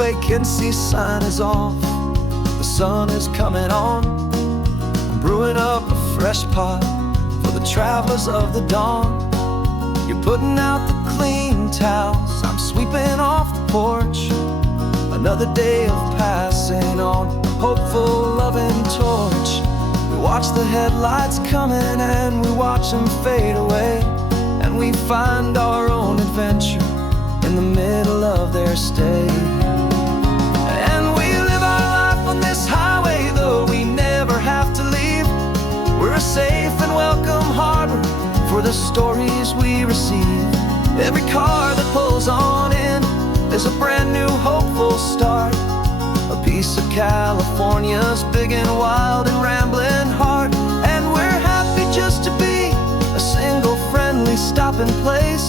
vacancy sign is off. The sun is coming on. I'm brewing up a fresh pot for the travelers of the dawn. You're putting out the clean towels, I'm sweeping off the porch. Another day of passing on, a hopeful, loving torch. We watch the headlights coming and we watch them fade away, and we find our own adventure in the middle of their stay. And we live our life on this highway, though we never have to leave. We're a safe and welcome harbor for the stories we receive. Every car that pulls on in is a brand new hopeful start. A piece of California's big and wild and rambling heart. And we're happy just to be a single friendly stopping place,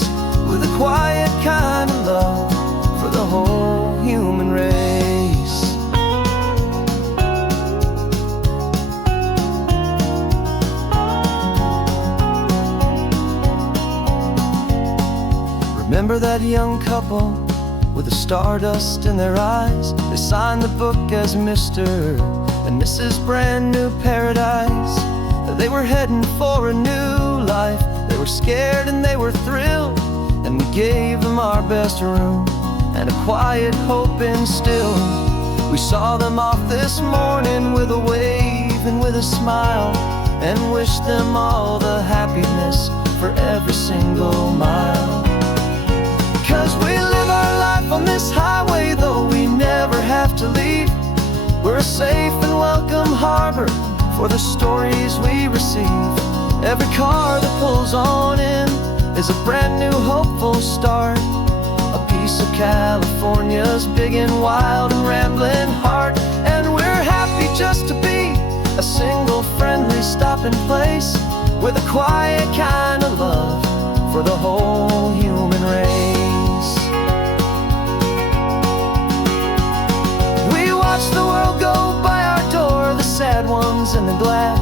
with a quiet kind of love for the whole human race. Remember that young couple with the stardust in their eyes? They signed the book as Mr. and Mrs. Brand New Paradise. They were heading for a new life. They were scared and they were thrilled, and we gave them our best room and a quiet hope instilled. We saw them off this morning with a wave and with a smile, and wished them all the happiness for every single mile. 'Cause we live our life on this highway, though we never have to leave. We're a safe and welcome harbor for the stories we receive. Every car that pulls on in is a brand new hopeful start. A piece of California's big and wild and rambling heart. And we're happy just to be a single friendly stopping place, with a quiet kind of love for the whole human race. We watch the world go by our door, the sad ones and the glad,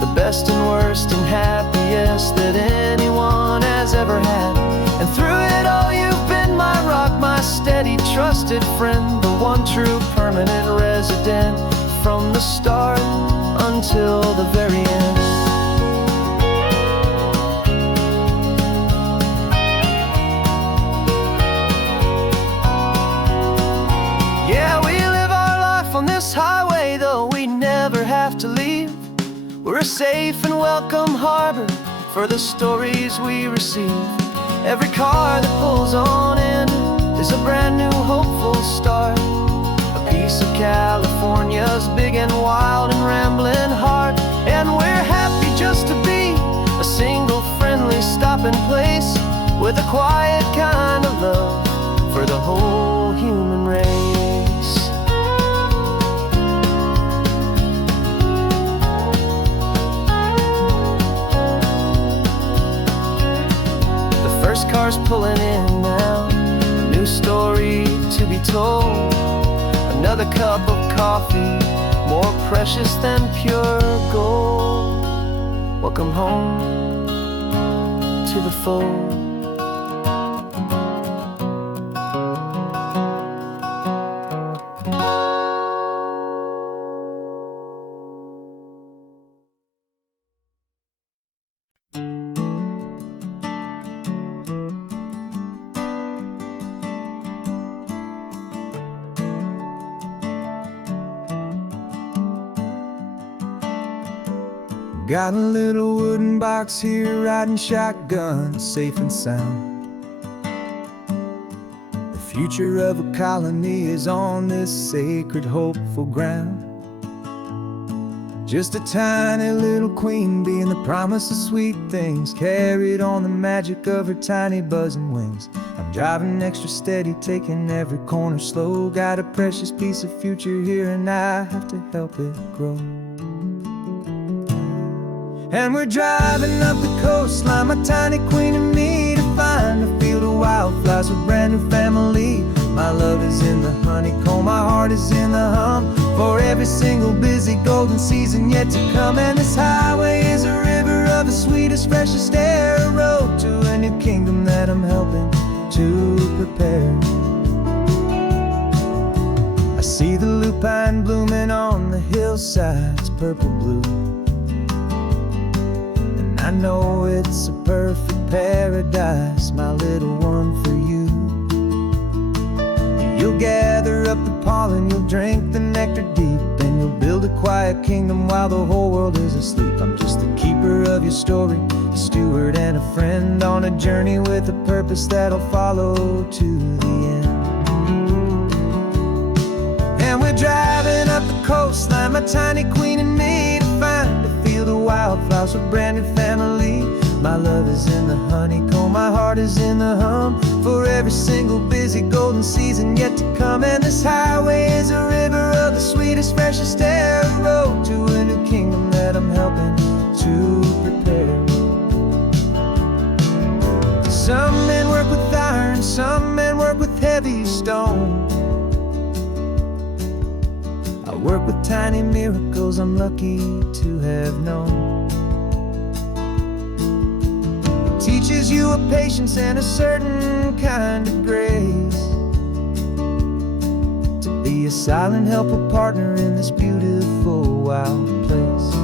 the best and worst and happiest that anyone has ever had. And through it all you've been my rock, my steady trusted friend, the one true permanent resident, from the start until the very end. Yeah, we live our life on this highway, though we never have to leave. We're a safe and welcome harbor for the stories we receive. Every car that pulls on in is a brand new hopeful start. A piece of California's big and wild and rambling heart. And we're happy just to be a single friendly stopping place, with a quiet kind of love for the whole human race. First car's pulling in now, a new story to be told. Another cup of coffee, more precious than pure gold. Welcome home to the fold. Got a little wooden box here, riding shotgun, safe and sound. The future of a colony is on this sacred, hopeful ground. Just a tiny little queen bee, and the promise of sweet things carried on the magic of her tiny buzzing wings. I'm driving extra steady, taking every corner slow. Got a precious piece of future here, and I have to help it grow. And we're driving up the coastline, my tiny queen and me, to find a field of wildflowers, a brand new family. My love is in the honeycomb, my heart is in the hum, for every single busy golden season yet to come. And this highway is a river of the sweetest, freshest air, a road to a new kingdom that I'm helping to prepare. pine blooming on the hillsides, purple blue. And I know it's a perfect paradise, my little one, for you. You'll gather up the pollen, you'll drink the nectar deep, and you'll build a quiet kingdom while the whole world is asleep. I'm just the keeper of your story, a steward and a friend on a journey with a purpose that'll follow to the end. And we're driving up the coastline, my tiny queen and me, to find a field of wildflowers, a brand new family. My love is in the honeycomb, my heart is in the hum, for every single busy golden season yet to come. And this highway is a river of the sweetest, freshest air, a road to a new kingdom that I'm helping to prepare. Some men work with iron, some men work with heavy stone. I work with tiny miracles I'm lucky to have known. Teaches you a patience and a certain kind of grace, to be a silent helper partner in this beautiful wild place.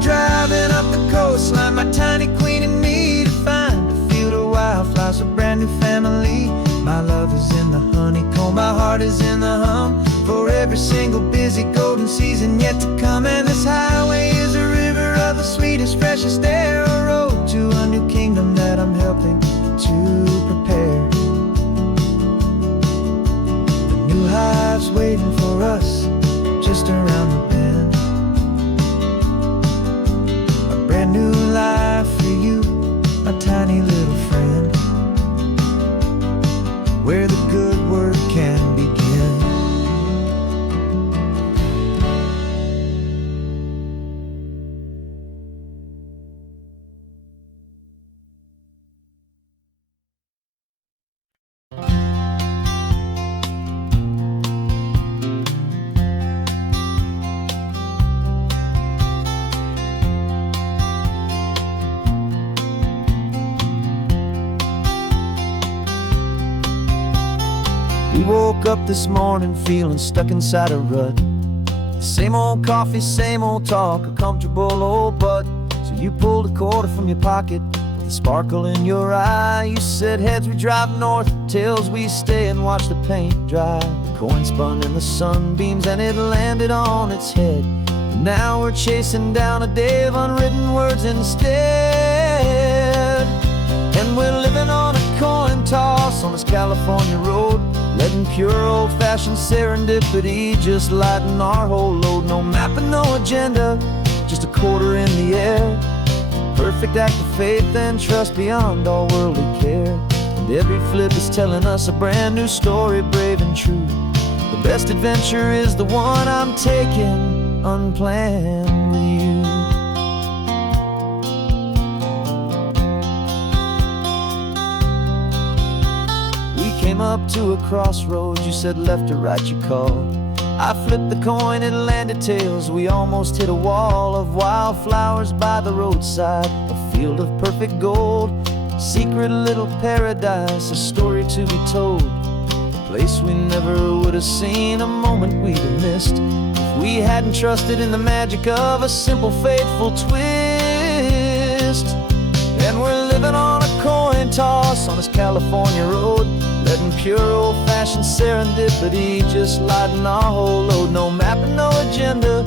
Driving up the coastline, my tiny queen and me, to find a field of wildflowers, a brand new family. My love is in the honeycomb, my heart is in the hum, for every single busy golden season yet to come. And this highway is a river of the sweetest, freshest air, a road to a new kingdom that I'm helping to prepare. The new hive's waiting for us just around the bend. Brand new life for you, my tiny little friend, where the good work can begin. We woke up this morning feeling stuck inside a rut. Same old coffee, same old talk, a comfortable old butt. So you pulled a quarter from your pocket with a sparkle in your eye. You said, heads we drive north, tails we stay and watch the paint dry. The coin spun in the sunbeams and it landed on its head. And now we're chasing down a day of unwritten words instead. And we're living on a coin toss on this California road, letting pure old-fashioned serendipity just lighten our whole load. No map and no agenda, just a quarter in the air. Perfect act of faith and trust beyond all worldly care. And every flip is telling us a brand new story, brave and true. The best adventure is the one I'm taking unplanned with you. Came up to a crossroads, you said left or right, you called. I flipped the coin, it landed tails. We almost hit a wall of wildflowers by the roadside, a field of perfect gold, secret little paradise, a story to be told. A place we never would have seen, a moment we'd have missed if we hadn't trusted in the magic of a simple, faithful twist. And we're living on a coin toss on this California road, letting pure old-fashioned serendipity just lighten our whole load. No map and no agenda,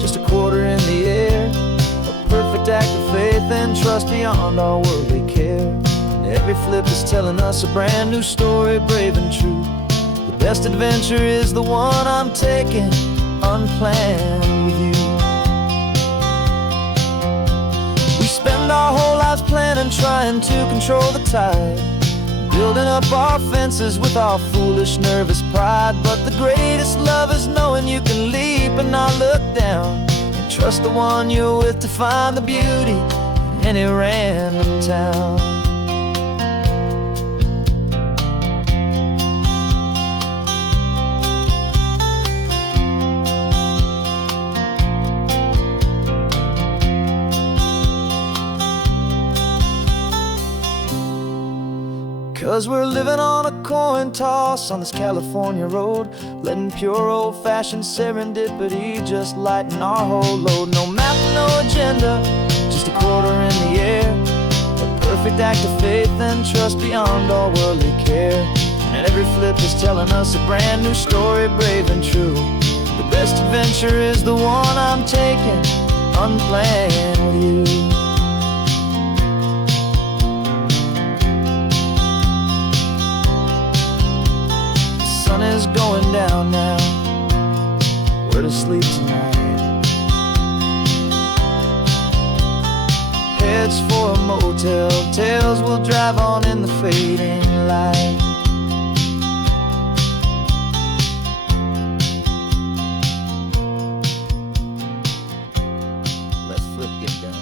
just a quarter in the air. A perfect act of faith and trust beyond all worldly care. And every flip is telling us a brand new story, brave and true. The best adventure is the one I'm taking unplanned with you. We spend our whole lives planning, trying to control the tide, building up our fences with our foolish, nervous pride. But the greatest love is knowing you can leap and not look down, and trust the one you're with to find the beauty in any random town. 'Cause we're living on a coin toss on this California road, letting pure old-fashioned serendipity just lighten our whole load. No map, no agenda, just a quarter in the air, a perfect act of faith and trust beyond all worldly care. And every flip is telling us a brand new story, brave and true. The best adventure is the one I'm taking, unplanned with you. The sun is going down now, we're to sleep tonight. Heads for a motel, tails will drive on in the fading light. Let's flip get done.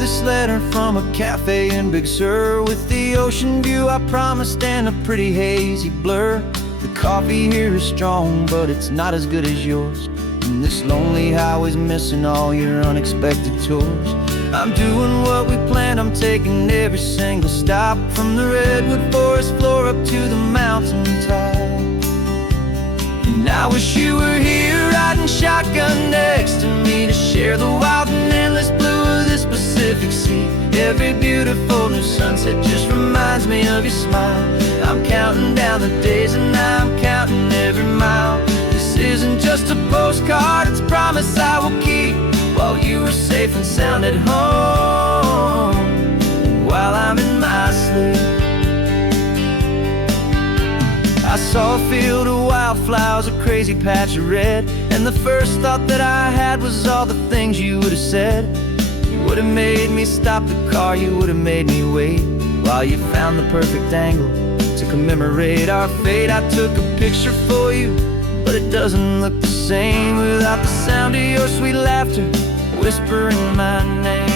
This letter from a cafe in Big Sur, with the ocean view I promised and a pretty hazy blur. The coffee here is strong, but it's not as good as yours, and this lonely highway's missing all your unexpected tours. I'm doing what we planned, I'm taking every single stop, from the redwood forest floor up to the mountain top. And I wish you were here riding shotgun next to me, to share the wild and endless blue of this Pacific Sea. Every beautiful new sunset just reminds me of your smile. I'm counting down the days and I'm counting every mile. This isn't just a postcard, it's a promise I will keep, while you are safe and sound at home, and while I'm in my sleep. I saw a field of wildflowers, a crazy patch of red, and the first thought that I had was all the things you would have said. You would have made me stop the car, you would have made me wait, while you found the perfect angle to commemorate our fate. I took a picture for you, but it doesn't look the same without the sound of your sweet laughter whispering my name.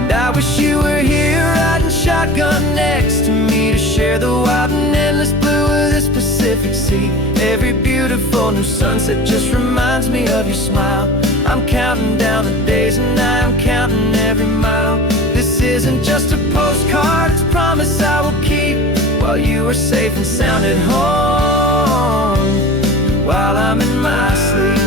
And I wish you were here riding shotgun next to me, to share the wild and endless blue of this Pacific Sea. Every beautiful new sunset just reminds me of your smile. I'm counting down the days and I'm counting every mile. This isn't just a postcard, it's a promise I will keep, while you are safe and sound at home, while I'm in my sleep.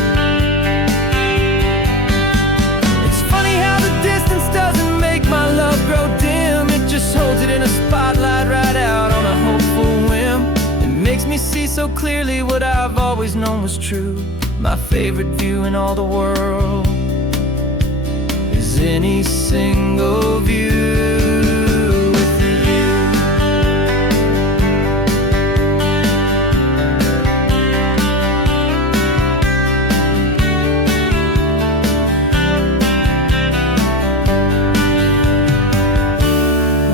It's funny how the distance doesn't make my love grow dim, it just holds it in a spotlight right out on a hopeful whim. It makes me see so clearly what I've always known was true. My favorite view in all the world is any single view with you.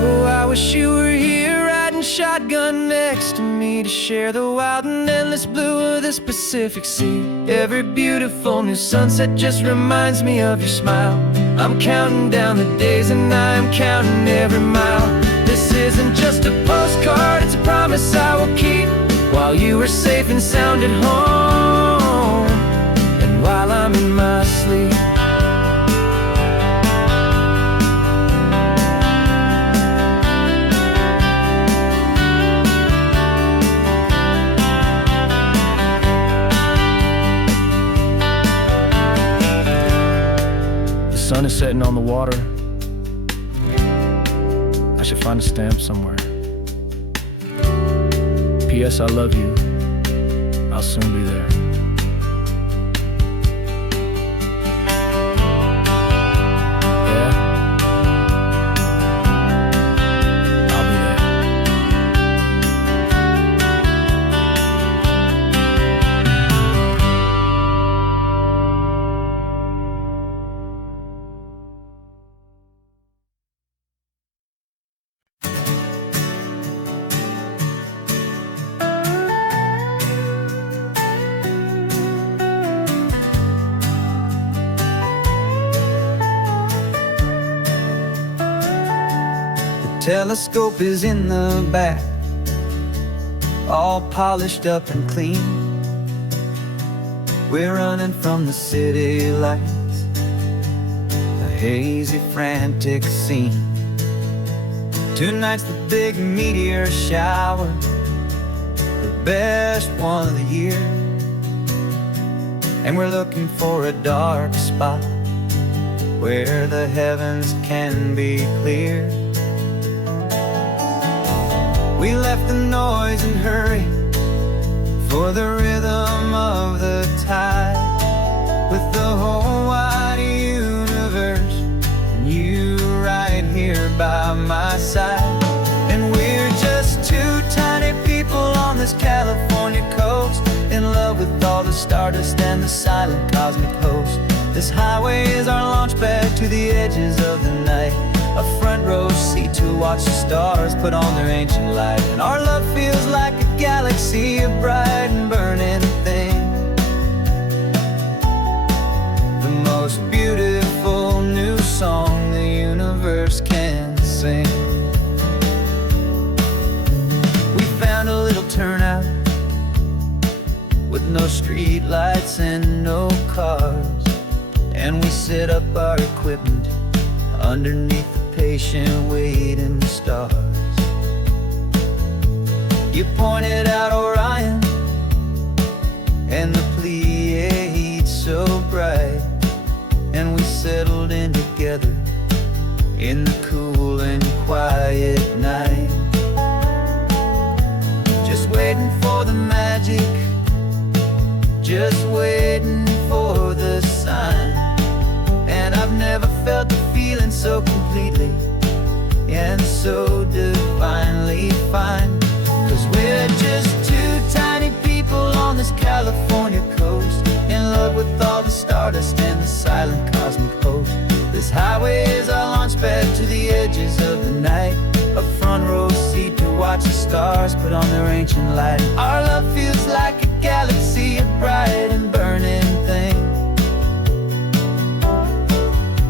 Oh, I wish you were here riding shotgun next to me, to share the wild and endless blue of this Pacific Sea. Every beautiful new sunset just reminds me of your smile. I'm counting down the days and I'm counting every mile. This isn't just a postcard, it's a promise I will keep, while you are safe and sound at home, and while I'm in my sleep. The sun is setting on the water. I should find a stamp somewhere. P.S. I love you. I'll soon be there. Telescope is in the back, all polished up and clean. We're running from the city lights, a hazy, frantic scene. Tonight's the big meteor shower, the best one of the year. And we're looking for a dark spot where the heavens can be clear. We left the noise and hurry for the rhythm of the tide, with the whole wide universe and you right here by my side. And we're just two tiny people on this California coast, in love with all the stardust and the silent cosmic host. This highway is our launch pad to the edges of the night, a front row seat to watch the stars put on their ancient light. And our love feels like a galaxy, a bright and burning thing, the most beautiful new song the universe can sing. We found a little turnout with no street lights and no cars, and we set up our equipment underneath the patient waiting stars. You pointed out Orion and the Pleiades so bright, and we settled in together in the cool and quiet night, just waiting for the magic, just waiting for the sign. And I've never felt the feeling so completely and so divinely fine, 'cause we're just two tiny people on this California coast, in love with all the stardust and the silent cosmic host. This highway is our launch pad to the edges of the night, a front row seat to watch the stars put on their ancient light. Our love feels like a galaxy, a bright and burning thing,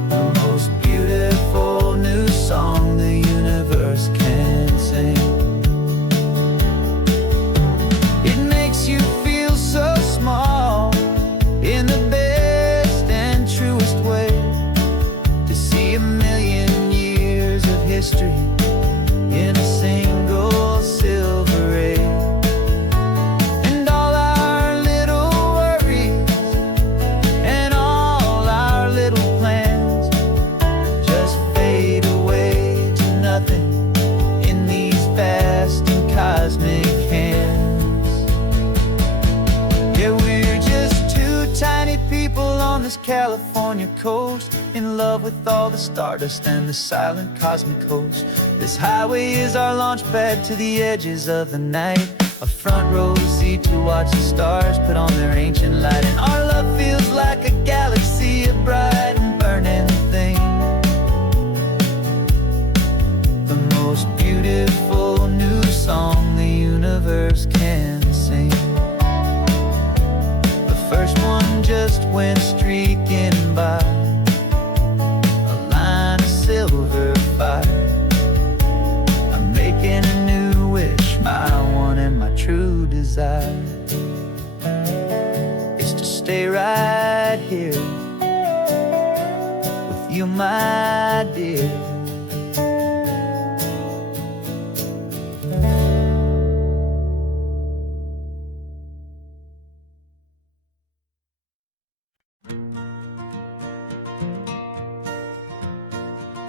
the most beautiful new song the universe can sing. It makes you feel so small in the best and truest way, to see a million years of history in a single silver ray. And all our little worries and all our little plans just fade away to nothing in these vast and cosmic hands. Yeah, we're just two tiny people on this California coast, in love with all the stardust and the silent cosmic host. This highway is our launch pad to the edges of the night, a front row seat to watch the stars put on their ancient light. And our love feels like a galaxy, a bright and burning thing, the most beautiful new song the universe can sing. The first one just went streaking by, a line of silver fire. I'm making a new wish, my one and my true desire is to stay right here with you, my dear.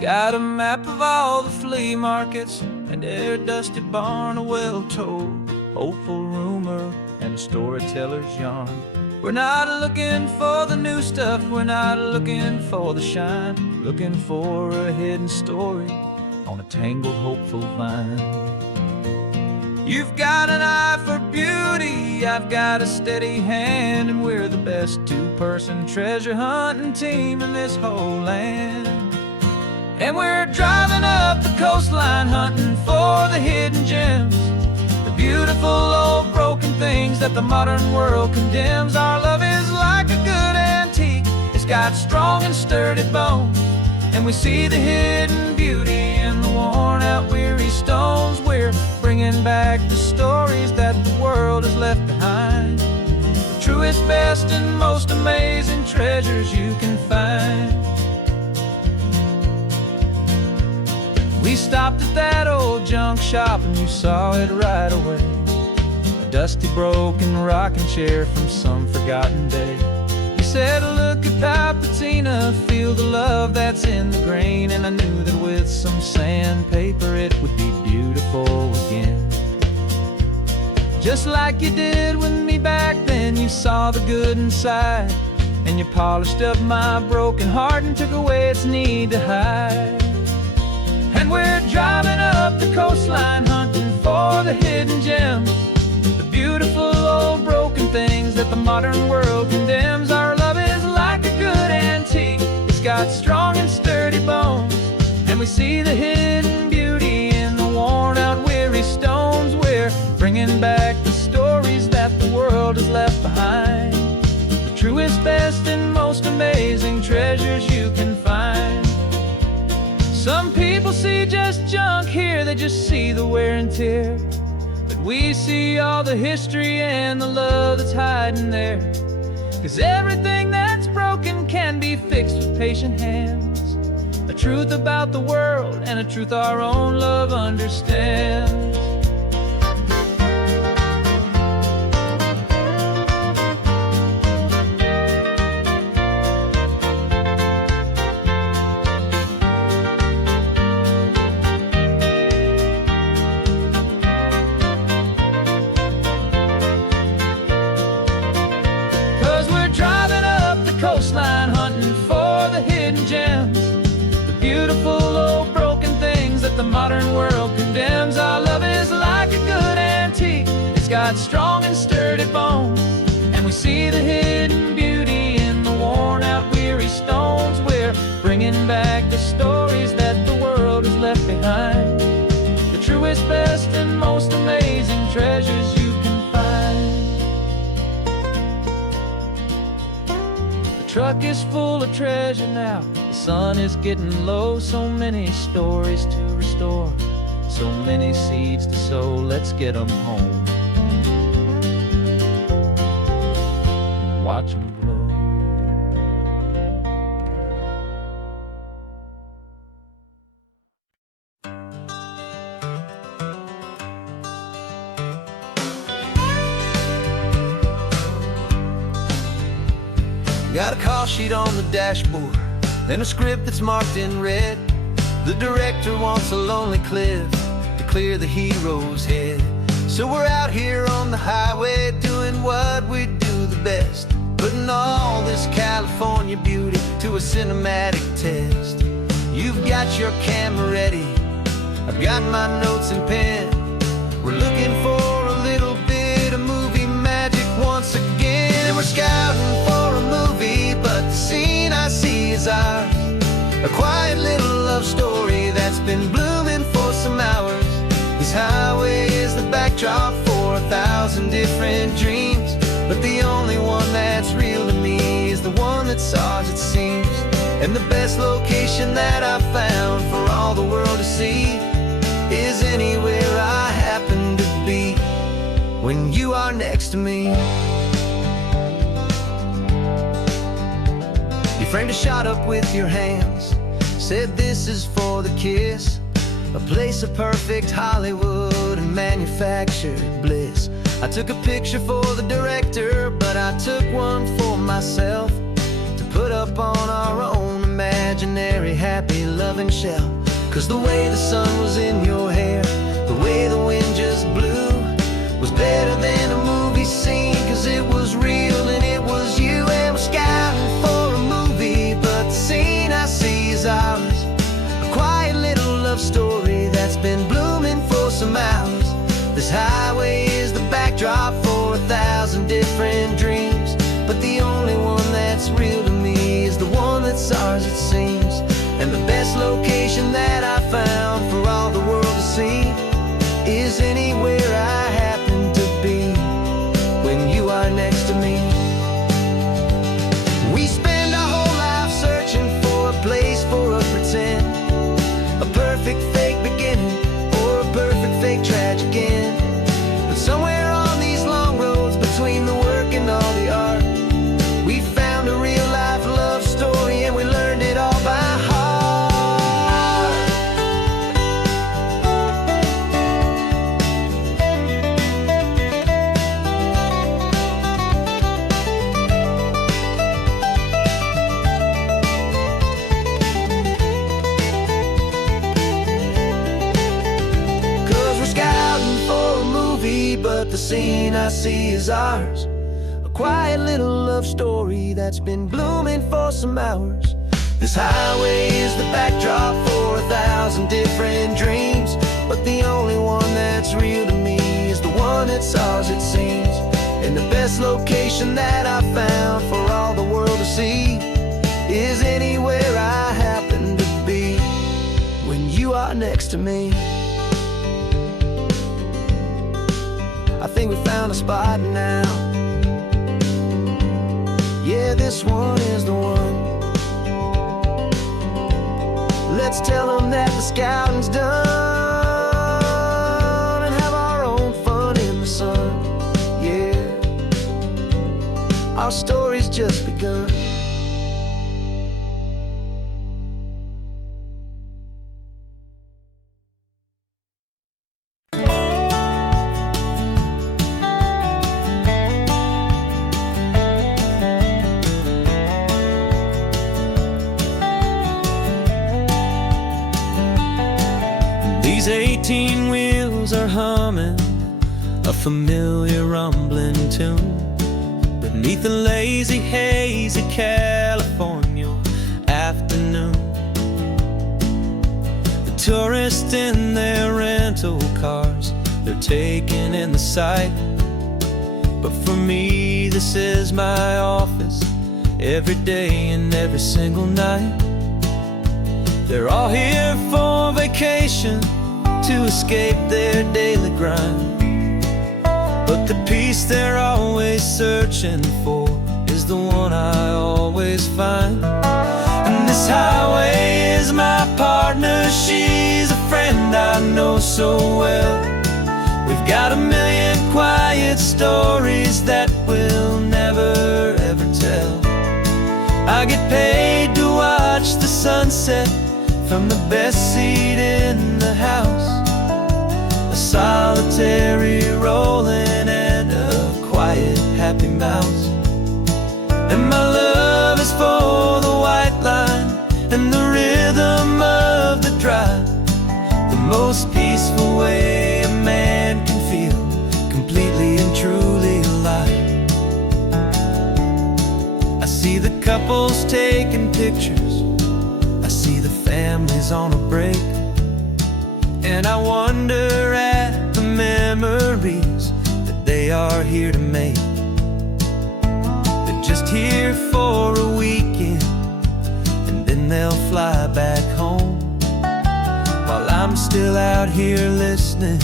Got a map of all the flea markets and their dusty barn, a well-told hopeful rumor and a storyteller's yarn. We're not looking for the new stuff, we're not looking for the shine, looking for a hidden story on a tangled hopeful vine. You've got an eye for beauty, I've got a steady hand, and we're the best two-person treasure hunting team in this whole land. And we're driving up the coastline hunting for the hidden gems, the beautiful old broken things that the modern world condemns. Our love is like a good antique, it's got strong and sturdy bones, and we see the hidden beauty in the worn out wheels stones. We're bringing back the stories that the world has left behind. The truest, best, and most amazing treasures you can find. We stopped at that old junk shop and you saw it right away. A dusty, broken rocking chair from some forgotten day. You said, look at that patina, feel the love that's in the grain. And I knew that with some sandpaper it would be beautiful again. Just like you did with me back then, you saw the good inside. And you polished up my broken heart and took away its need to hide. And we're driving up the coastline, hunting for the hidden gems, the beautiful old broken things that the modern world condemns. Our love is like a good antique, it's got strong and sturdy bones. And we see the hidden beauty in the worn out, weary stones. We're bringing back the stories that the world has left behind. The truest, best, and most amazing treasures you can find. Some people see just junk here, they just see the wear and tear. But we see all the history and the love that's hiding there. 'Cause everything that's broken can be fixed with patient hands. A truth about the world and a truth our own love understands. 'Cause we're driving up the coastline, hunting for the hidden gems, the beautiful old broken things that the modern world condemns. Our love is like a good antique, it's got strong and sturdy bones. And we see the hidden beauty in the worn out, weary stones. We're bringing back the stories that the world has left behind. The truest, best, and most amazing treasures you can find. The truck is full of treasure now, the sun is getting low. So many stories to restore, so many seeds to sow. Let's get them home, watch them blow. Got a call sheet on the dashboard and a script that's marked in red. The director wants a lonely cliff to clear the hero's head. So we're out here on the highway doing what we do the best, putting all this California beauty to a cinematic test. You've got your camera ready, I've got my notes and pen. We're looking for a little bit of movie magic once again. And we're scouting for a movie, but the scene I see is ours. A quiet little love story that's been blooming for some hours. This highway is the backdrop for 1,000 different dreams, but the only one that's real to me is the one that's ours, it seems. And the best location that I've found for all the world to see is anywhere I happen to be when you are next to me. You framed a shot up with your hands, said this is for the kiss, a place of perfect Hollywood and manufactured bliss. I took a picture for the director, but I took one for myself to put up on our own imaginary happy loving shell. 'Cause the way the sun was in your hair, the way the wind just blew, was better than a movie scene. 'Cause it was real and it was you. And we're scouting for a movie, but the scene I see is ours. A quiet little love story that's been blooming for some hours. This highway is the backdrop for 1,000 different dreams, but the only one that's real to me is the one that's ours, it seems. And the best location that I found for all the world to see is anywhere I happen to be when you are next to me. We spend our whole life searching for a place for a pretend, a perfect fake beginning or a scene I see is ours. A quiet little love story that's been blooming for some hours. This highway is the backdrop for 1,000 different dreams, but the only one that's real to me is the one that's ours, it seems. And the best location that I found for all the world to see is anywhere I happen to be when you are next to me. I think we found a spot now. Yeah, this one is the one. Let's tell them that the scouting's done and have our own fun in the sun. Yeah, our story's just begun. These 18 wheels are humming a familiar rumbling tune beneath the lazy haze of California afternoon. The tourists in their rental cars, they're taking in the sight. But for me, this is my office every day and every single night. They're all here for vacation, to escape their daily grind. But the peace they're always searching for is the one I always find. And this highway is my partner, she's a friend I know so well. We've got a million quiet stories that we'll never ever tell. I get paid to watch the sunset from the best seat in the house. A solitary rolling and a quiet happy mouse. And my love is for the white line and the rhythm of the drive. The most peaceful way a man can feel completely and truly alive. I see the couples taking pictures, I see the families on a break, and I wonder at the memories that they are here to make. They're just here for a weekend and then they'll fly back home, while I'm still out here listening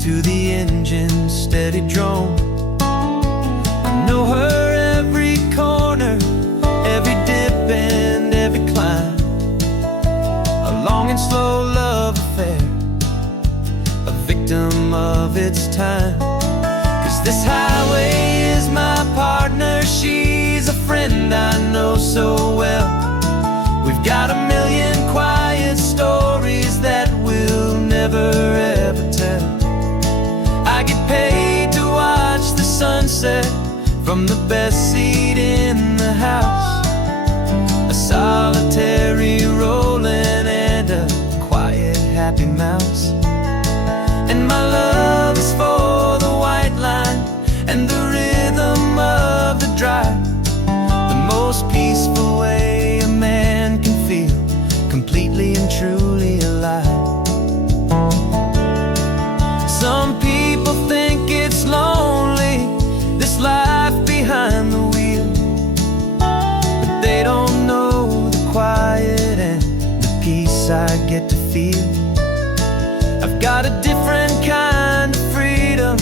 to the engine's steady drone. I know her every corner, every dip and every climb. A long and slow love affair, a victim of its time. 'Cause this highway is my partner, she's a friend I know so well. We've got a million quiet stories that we'll never ever tell. I get paid to watch the sunset from the best seat in the house. A solitary rolling and a quiet happy mouse. And my love is for the white line and the rhythm of the drive. The most peaceful way a man can feel completely and truly alive. Some people think it's lonely, this life behind the wheel, but they don't know the quiet and the peace I get to feel. I've got a different kind of freedom,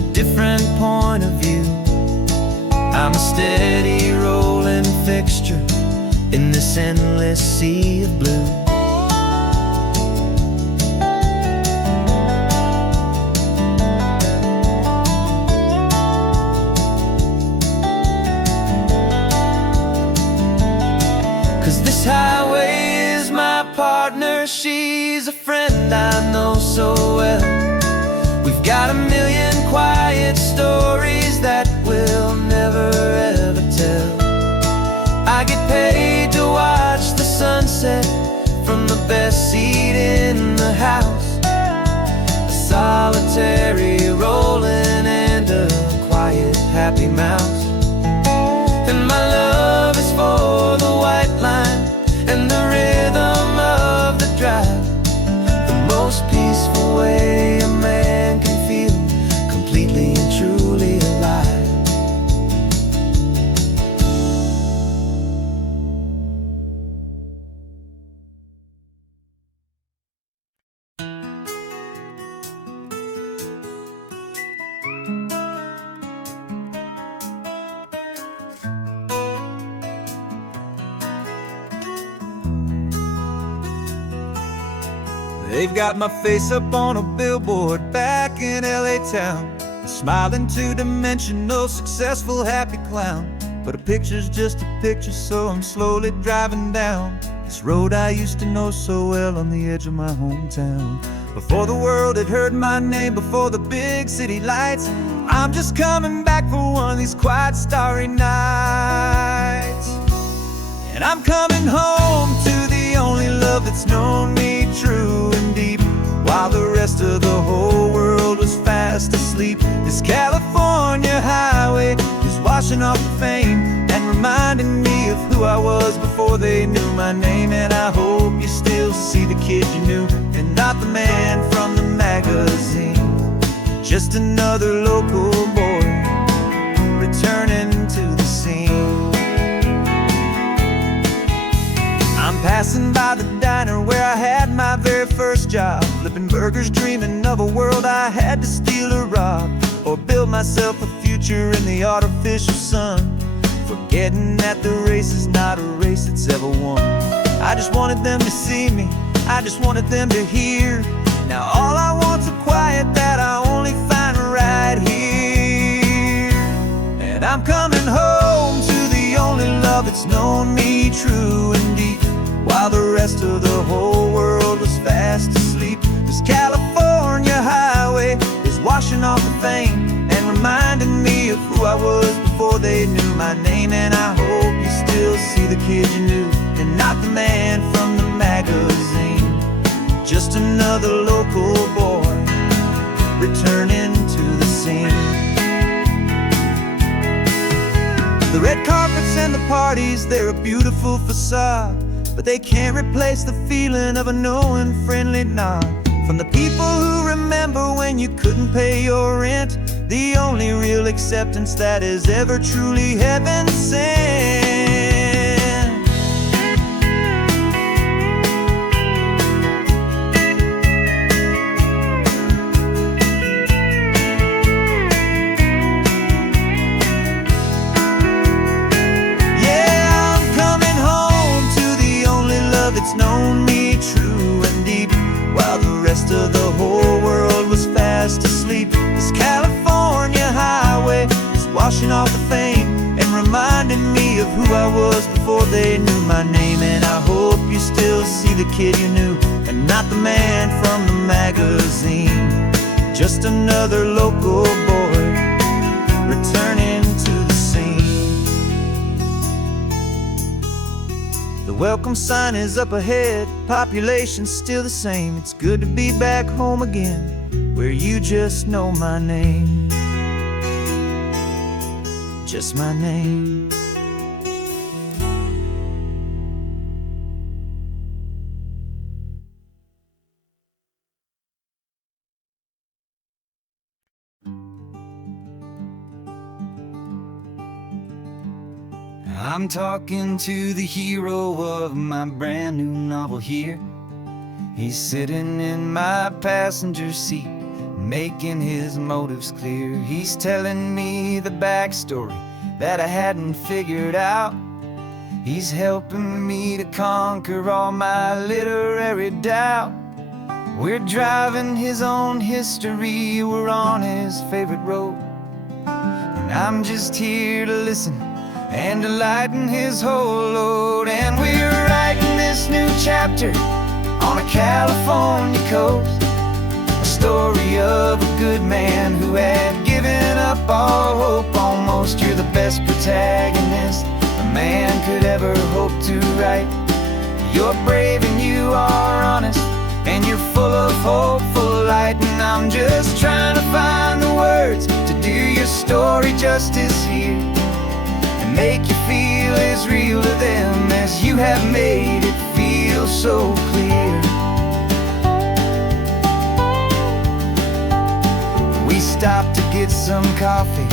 a different point of view. I'm a steady rolling fixture in this endless sea of blue. This highway is my partner, she's a friend I know so well. We've got a million quiet stories that we'll never ever tell. I get paid to watch the sunset from the best seat in the house. A solitary rolling Mouse. And my love is for the white line and the rhythm of the drive, the most peaceful way a man can feel completely and truly alive. They've got my face up on a billboard back in LA town, smiling two-dimensional, successful, happy clown. But a picture's just a picture, so I'm slowly driving down this road I used to know so well on the edge of my hometown. Before the world had heard my name, before the big city lights, I'm just coming back for one of these quiet, starry nights. And I'm coming home to the only love that's known me true and deep, while the rest of the whole world was fast asleep. This California highway is washing off the fame and reminding me of who I was before they knew my name. And I hope you still see the kid you knew, and not the man from the magazine. Just another local boy returning to the scene. I'm passing by the diner where I had my very first job, flipping burgers, dreaming of a world I had to steal or rob, or build myself a future in the artificial sun, forgetting that the race is not a race that's ever won. I just wanted them to see me, I just wanted them to hear. Now all I want's a quiet that I only find right here. And I'm coming home to the only love that's known me true and deep, while the rest of the whole world was fast asleep. This California highway is washing off the fame and reminding me of who I was before they knew my name. And I hope you still see the kid you knew, and not the man from the magazine. Just another local boy returning to the scene. The red carpets and the parties, they're a beautiful facade, but they can't replace the feeling of a knowing, friendly nod from the people who remember when you couldn't pay your rent, the only real acceptance that is ever truly heaven sent. Yeah, I'm coming home to the only love that's known me true and deep, while the rest of the whole world was fast asleep. This California highway is washing off the fame and reminding me of who I was before they knew my name. And I hope you still see the kid you knew, and not the man from the magazine. Just another local boy returning to the scene. The welcome sign is up ahead, population's still the same. It's good to be back home again, where you just know my name. Just my name. I'm talking to the hero of my brand new novel here. He's sitting in my passenger seat, making his motives clear. He's telling me the backstory that I hadn't figured out. He's helping me to conquer all my literary doubt. We're driving his own history, we're on his favorite road, and I'm just here to listen and to lighten his whole load. And we're writing this new chapter on a California coast, a story of a good man who had given up all hope almost. You're the best protagonist a man could ever hope to write. You're brave and you are honest, and you're full of hopeful light. And I'm just trying to find the words to do your your story just as here, and make you feel as real to them as you have made it feel so clear. We stopped to get some coffee,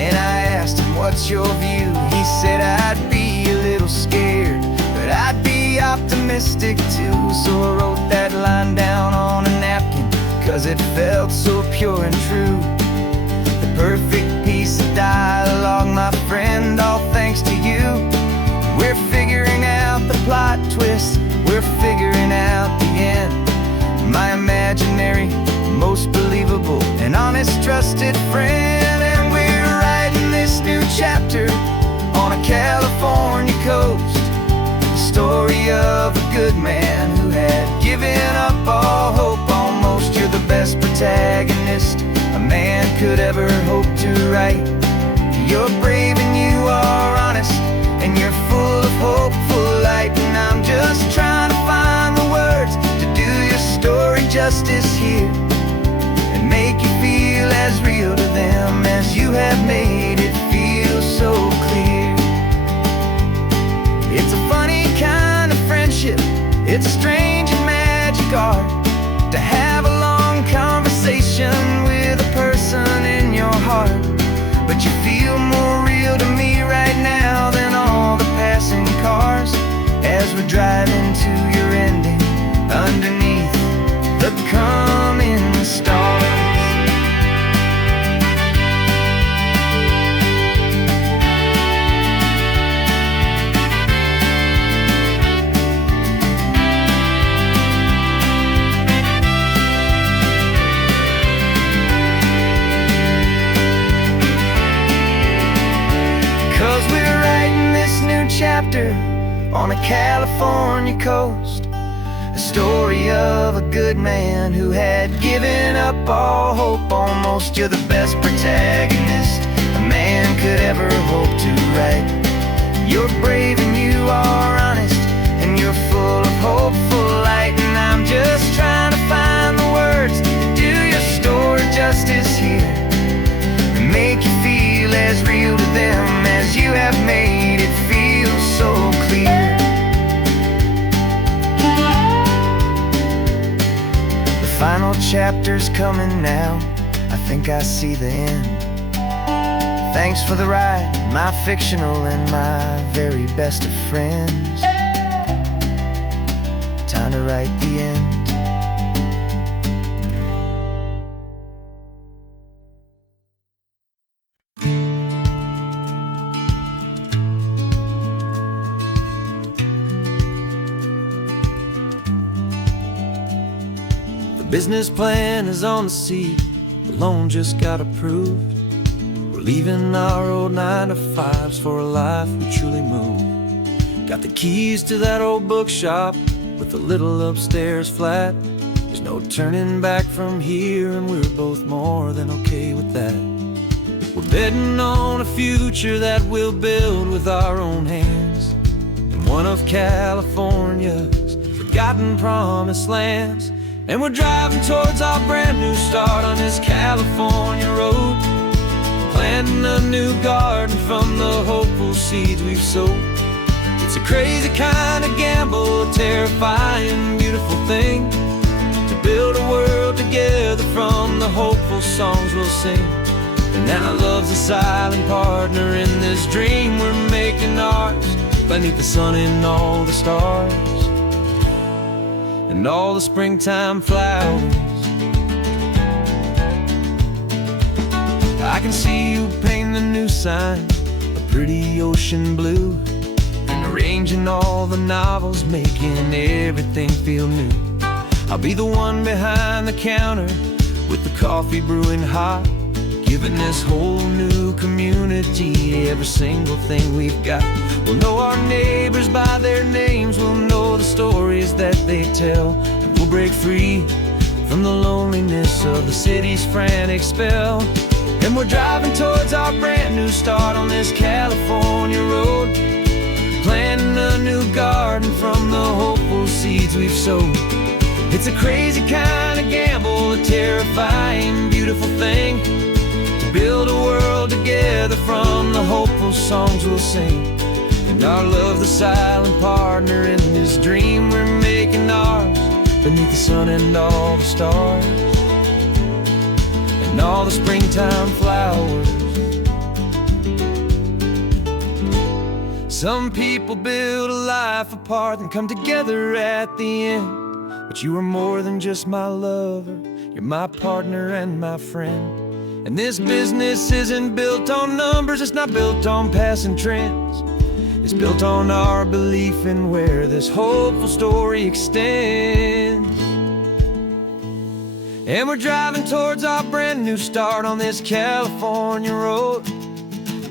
and I asked him, what's your view? He said, I'd be a little scared, but I'd be optimistic too. So I wrote that line down on a napkin, 'cause it felt so pure and true. The perfect piece of dialogue, my friend, all thanks to you. We're figuring out the plot twist, we're figuring out the end. My imaginary, most believable and honest trusted friend. And we're writing this new chapter on a California coast, the story of a good man who had given up all hope. Almost, you're the best protagonist a man could ever hope to write. You're brave and you are honest, and you're full of hopeful light. And I'm just trying to find the words to do your story justice here, and make you feel as real to them as you have made it feel so clear. It's a funny kind of friendship, it's a strange and magic art to have a long conversation with a person in your heart. But you feel more real to me right now than all the passing cars, as we're driving to your ending underneath the coming stars. 'Cause we're writing this new chapter on a California coast, a story of a good man who had given up all hope. Almost, you're the best protagonist a man could ever hope to write. You're brave and you are honest, and you're full of hopeful light. And I'm just trying to find the words to do your story justice here, and make you feel as real to them as you have made it feel so clear. The final chapter's coming now, I think I see the end. Thanks for the ride, my fictional and my very best of friends. Time to write the end. Business plan is on the seat, the loan just got approved. We're leaving our old 9-to-5s for a life we truly move. Got the keys to that old bookshop with a little upstairs flat. There's no turning back from here, and we're both more than okay with that. We're betting on a future that we'll build with our own hands, in one of California's forgotten promised lands. And we're driving towards our brand new start on this California road, planting a new garden from the hopeful seeds we've sowed. It's a crazy kind of gamble, a terrifying, beautiful thing, to build a world together from the hopeful songs we'll sing. And now love's a silent partner in this dream we're making ours, beneath the sun and all the stars and all the springtime flowers. I can see you painting the new sign a pretty ocean blue, and arranging all the novels, making everything feel new. I'll be the one behind the counter with the coffee brewing hot, giving this whole new community every single thing we've got. We'll know our neighbors by their names, we'll know the stories that they tell, and we'll break free from the loneliness of the city's frantic spell. And we're driving towards our brand new start on this California road, planting a new garden from the hopeful seeds we've sowed. It's a crazy kind of gamble, a terrifying, beautiful thing, to To build a world together from the hopeful songs we'll sing, and our love the silent partner in this dream we're making ours, beneath the sun and all the stars and all the springtime flowers. Some people build a life apart and come together at the end, but you are more than just my lover, you're my partner and my friend. And this business isn't built on numbers, it's not built on passing trends. It's built on our belief in where this hopeful story extends. And we're driving towards our brand new start on this California road,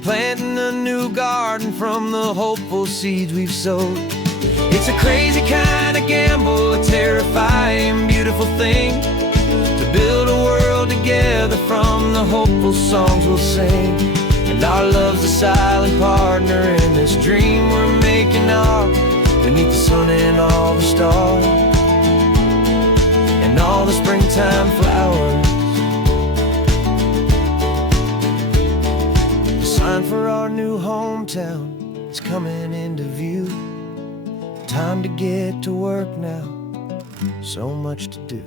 planting a new garden from the hopeful seeds we've sowed. It's a crazy kind of gamble, a terrifying, beautiful thing, to build a world together from the hopeful songs we'll sing. And our love's a silent partner in this dream we're making ours, beneath the sun and all the stars and all the springtime flowers. The sign for our new hometown is coming into view. Time to get to work now, so much to do.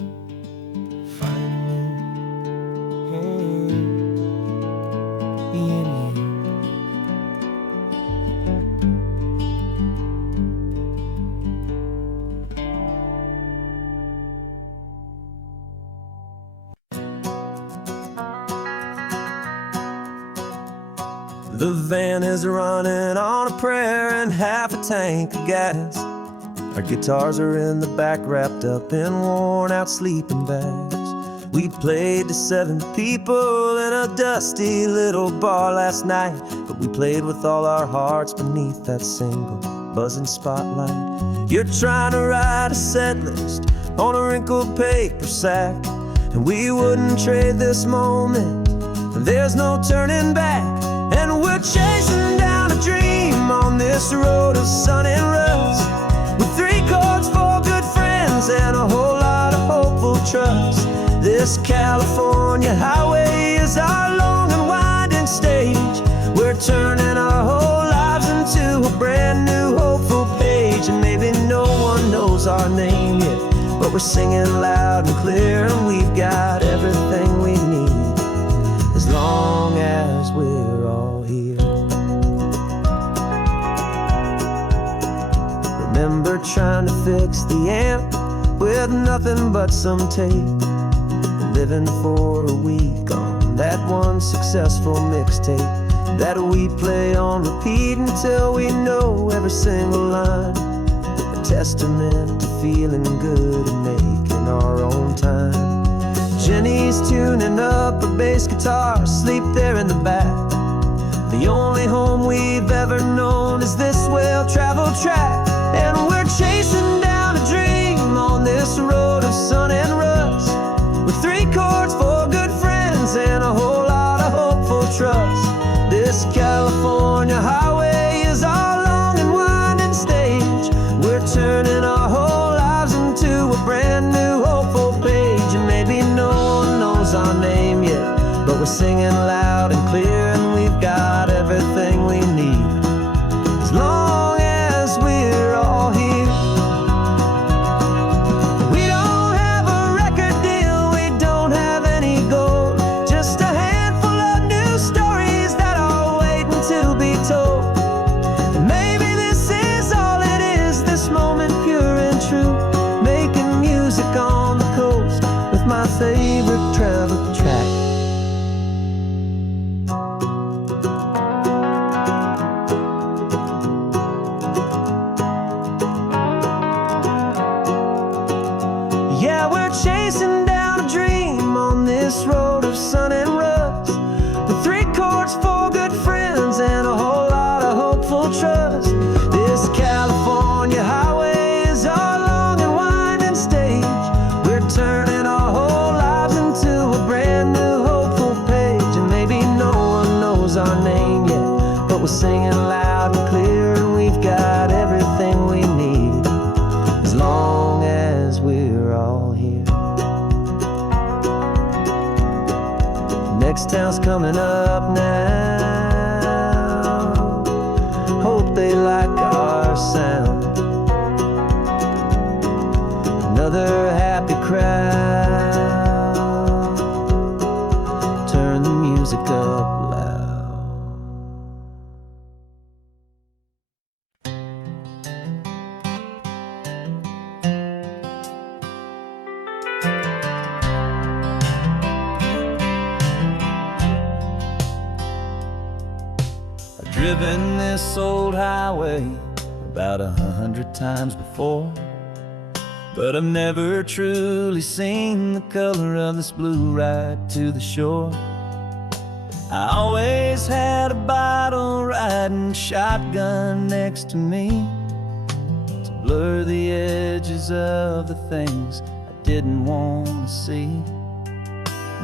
The van is running on a prayer and half a tank of gas. Our guitars are in the back, wrapped up in worn out sleeping bags. We played to 7 people in a dusty little bar last night, but we played with all our hearts beneath that single buzzing spotlight. You're trying to write a set list on a wrinkled paper sack, and we wouldn't trade this moment, there's no turning back. And we're chasing down a dream on this road of sun and rust, with 3 chords, 4 good friends, and a whole lot of hopeful trust. This California highway is our long and winding stage. We're turning our whole lives into a brand new hopeful page. And maybe no one knows our name yet, but we're singing loud and clear, and we've got everything we need, as long as we're all here. Remember trying to fix the amp with nothing but some tape, and living for a week on that one successful mixtape that we play on repeat until we know every single line. A testament to feeling good and making our own time. Jenny's tuning up her bass guitar, asleep there in the back. The only home we've ever known is this well-traveled track. And we're chasing down a dream on this road of sun and rust, with 3 chords, 4 good friends, and a whole lot of hopeful trust. This California highway is our long and winding stage. We're turning our whole lives into a brand new hopeful page. And maybe no one knows our name yet, but we're singing loud and clear, and we've got everything we need, as long as we're all here. We don't have a record deal, we don't have any gold, just a handful of new stories that are waiting to be told. And maybe this is all it is, this moment pure and true, making music on the coast with my favorite travel track. Yeah, we're chasing down a dream on this road of sun and rust, with 3 chords, 4 good friends, and a whole lot of hopeful trust. This California highway is our long and winding stage. We're turning our whole lives into a brand new hopeful page. And maybe no one knows our name yet, but we're singing loud and clear, and we've got everything we need, as long as we're all here. Next town's coming up now. Hope they like our sound. Another happy crowd. Turn the music up loud. I've driven this old highway about 100 times before, but I've never truly seen the color of this blue right to the shore. I always had a bottle riding shotgun next to me to blur the edges of the things I didn't want to see.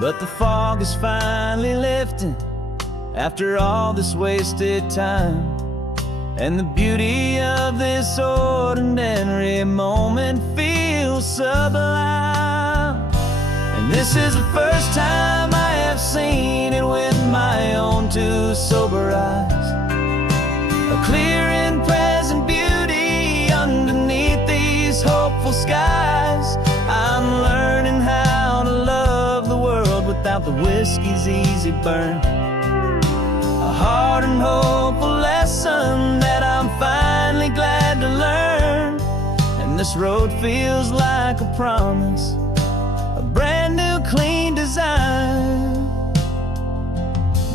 But the fog is finally lifting after all this wasted time, and the beauty of this ordinary moment feels sublime. And this is the first time I have seen it with my own two sober eyes. A clear and present beauty underneath these hopeful skies. I'm learning how to love the world without the whiskey's easy burn. A hard and hopeful lesson that I'm finally glad to learn. And this road feels like a promise, a brand new clean design.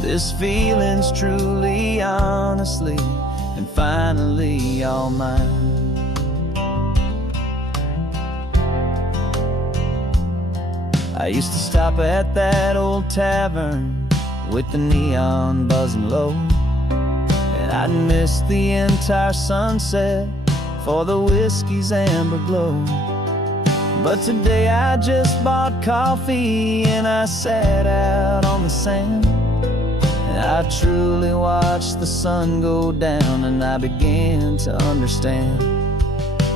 This feeling's truly, honestly, and finally all mine. I used to stop at that old tavern with the neon buzzing low, and I'd miss the entire sunset for the whiskey's amber glow. But today I just bought coffee and I sat out on the sand, and I truly watched the sun go down, and I began to understand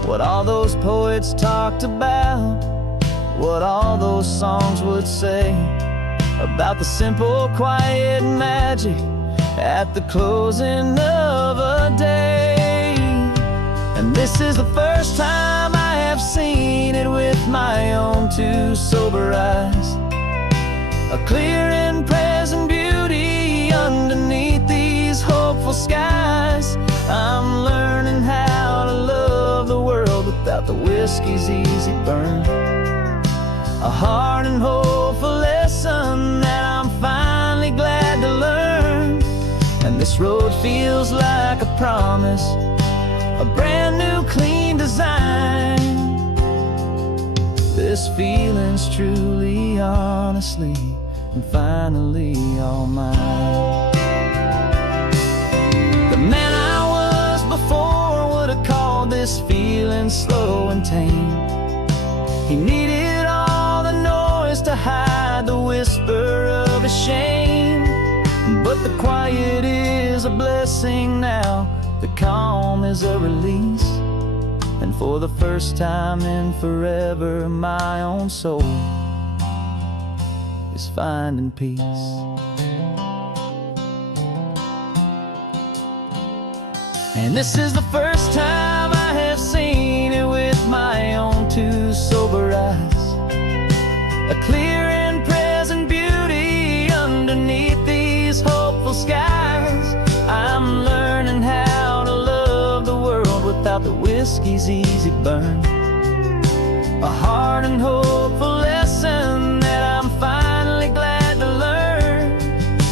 what all those poets talked about, what all those songs would say about the simple, quiet magic at the closing of a day. And this is the first time I have seen it with my own two sober eyes. A clear and present beauty underneath these hopeful skies. I'm learning how to love the world without the whiskey's easy burn. A hard and hopeful lesson that I'm finally glad to learn. And this road feels like a promise, a brand new clean design. This feeling's truly, honestly, and finally all mine. The man I was before would have called this feeling slow and tame. He needed all the noise to hide the whisper of a shame. But the quiet is a blessing now, the calm is a release. And for the first time in forever, my own soul is finding peace. And this is the first time I have seen it with my own two sober eyes. A clear and present beauty underneath these hopeful skies. I'm learning how to love the world without the whiskey's easy burn. A hard and hopeful lesson that I'm finally glad to learn.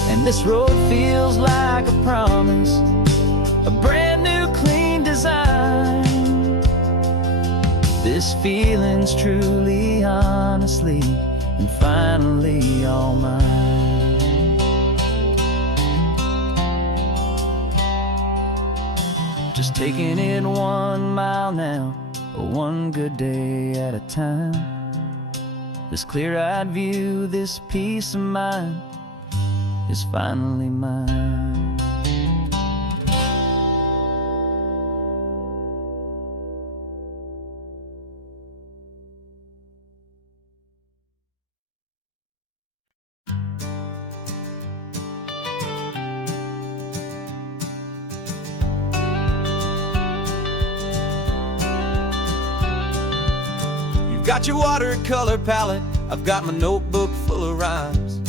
And this road feels like a promise, a brand new clean design. This feeling's truly, honestly, and finally all mine. Just taking it 1 mile now, one good day at a time. This clear-eyed view, this peace of mind is finally mine. got your watercolor palette, I've got my notebook full of rhymes.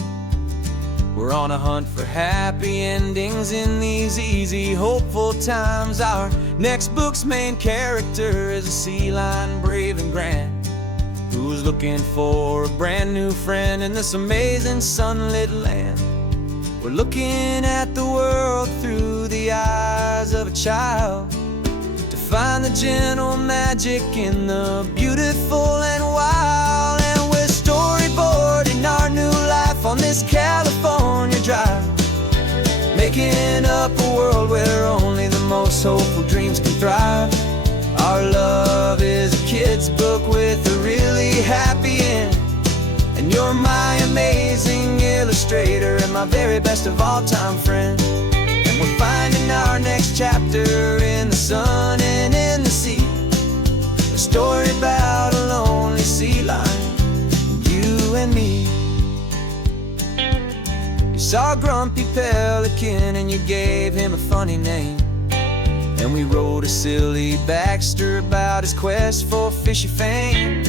We're on a hunt for happy endings in these easy, hopeful times. Our next book's main character is a sea lion, brave and grand, who's looking for a brand new friend in this amazing sunlit land. We're looking at the world through the eyes of a child, to find the gentle magic in the beautiful and wild. And we're storyboarding our new life on this California drive, making up a world where only the most hopeful dreams can thrive. Our love is a kid's book with a really happy end, and you're my amazing illustrator and my very best of all time friend. And we're finding our next chapter in the sun and in the sea, a story about a lonely sea lion, you and me. You saw a grumpy pelican and you gave him a funny name, and we wrote a silly Baxter about his quest for fishy fame.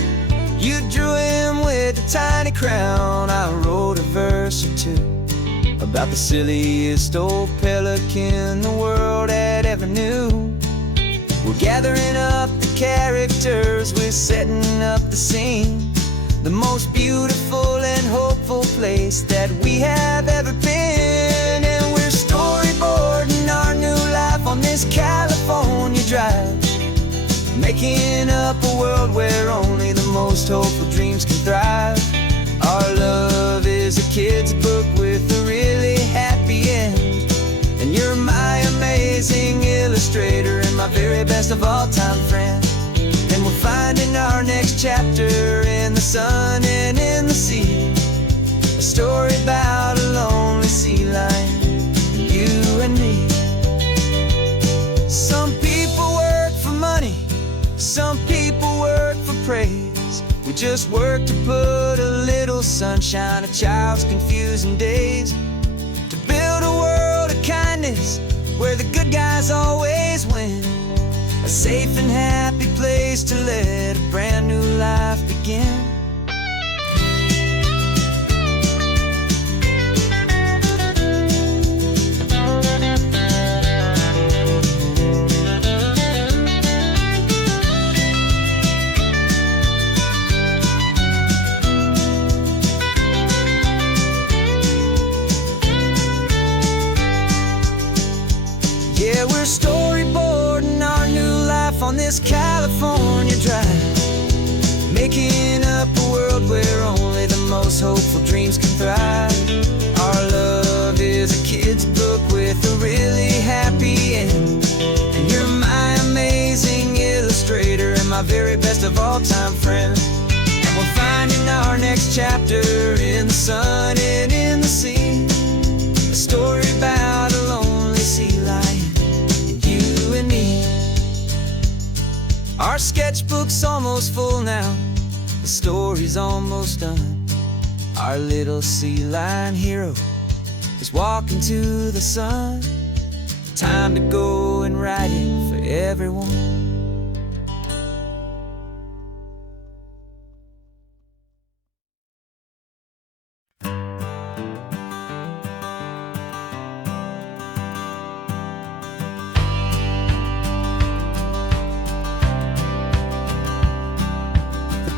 You drew him with a tiny crown, I wrote a verse or two about the silliest old pelican the world had ever knew. We're gathering up the characters, we're setting up the scene, the most beautiful and hopeful place that we have ever been. And we're storyboarding our new life on this California drive, making up a world where only the most hopeful dreams can thrive. Our love is a kid's book with a really happy end, and you're my amazing illustrator and my very best of all time friend. And we're finding our next chapter in the sun and in the sea, a story about a lonely sea lion, you and me. Some people work for money, some people work for praise. We just work to put a little sunshine in a child's confusing days, to build a world of kindness where the good guys always win, a safe and happy place to let a brand new life begin. Yeah, we're storyboarding our new life on this California drive, making up a world where only the most hopeful dreams can thrive. Our love is a kid's book with a really happy end, and you're my amazing illustrator and my very best of all time friend. And we're finding our next chapter in the sun and in the sea, a story about a lonely sea lion, you and me. Our sketchbook's almost full now, the story's almost done. Our little sea lion hero is walking to the sun. Time to go and write it for everyone.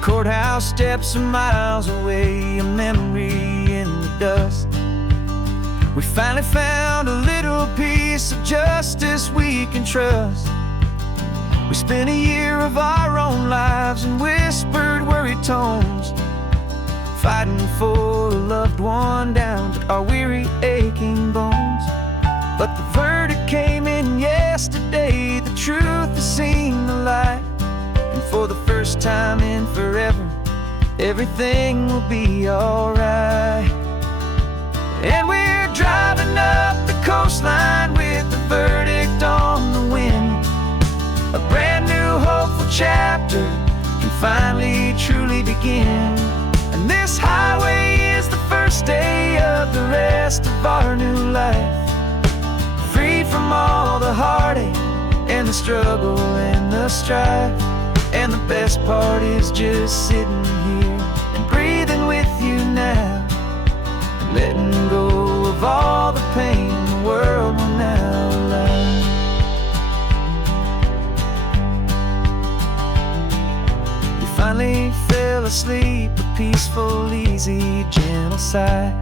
Courthouse steps are miles away, a memory in the dust. We finally found a little piece of justice we can trust. We spent a year of our own lives in whispered, worried tones, fighting for a loved one down to our weary, aching bones. But the verdict came in yesterday, the truth has seen the light, and for the first time in forever, everything will be alright. And we're driving up the coastline with the verdict on the wind. A brand new hopeful chapter can finally truly begin. And this highway is the first day of the rest of our new life, freed from all the heartache and the struggle and the strife. And the best part is just sitting here and breathing with you now, and letting go of all the pain the world will now allow. You finally fell asleep, a peaceful, easy, gentle sigh.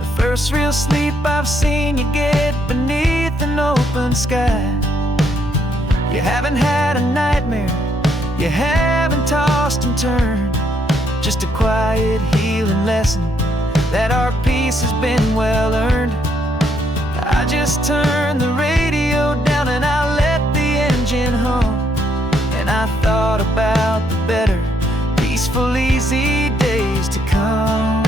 The first real sleep I've seen you get beneath an open sky. You haven't had a nightmare, you haven't tossed and turned, just a quiet healing lesson that our peace has been well earned. I just turned the radio down and I let the engine hum, and I thought about the better, peaceful, easy days to come.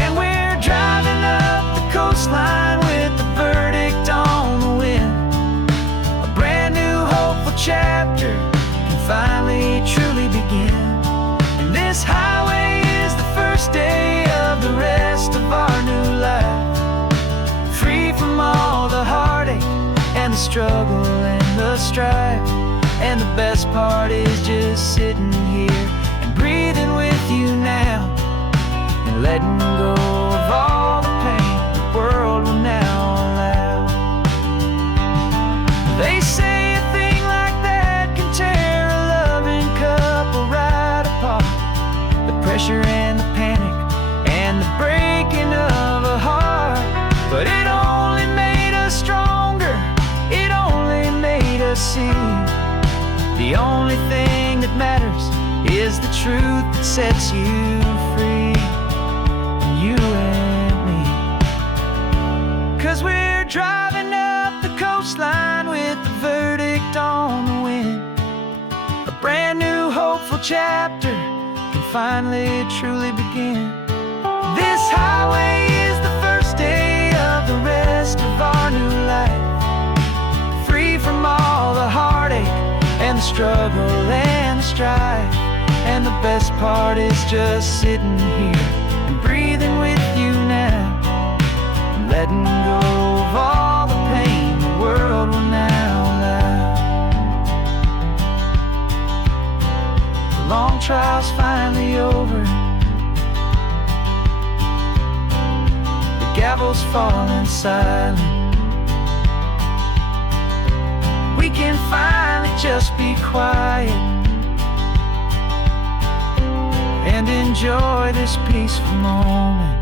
And we're driving up the coastline with the verdict on the wind. A brand new hopeful chapter can finally truly begin. And this highway is the first day of the rest of our new life, free from all the heartache and the struggle and the strife. And the best part is just sitting here and breathing with you now, and letting go of all the pain the world will now allow. They say a thing like that can tear a loving couple right apart. The pressure and the panic and the breaking of a heart, but it only made us stronger, it only made us see the only thing that matters is the truth that sets you free, you and me. 'Cause we're driving up the coastline with the verdict on the wind. A brand new hopeful chapter can finally truly begin. This highway is the first day of the rest of our new life, free from all the heartache and the struggle and the strife. And the best part is just sitting here and breathing with you now, and letting go of all the pain the world will now allow. The long trial's finally over, the gavel's falling silent. We can finally just be quiet and enjoy this peaceful moment.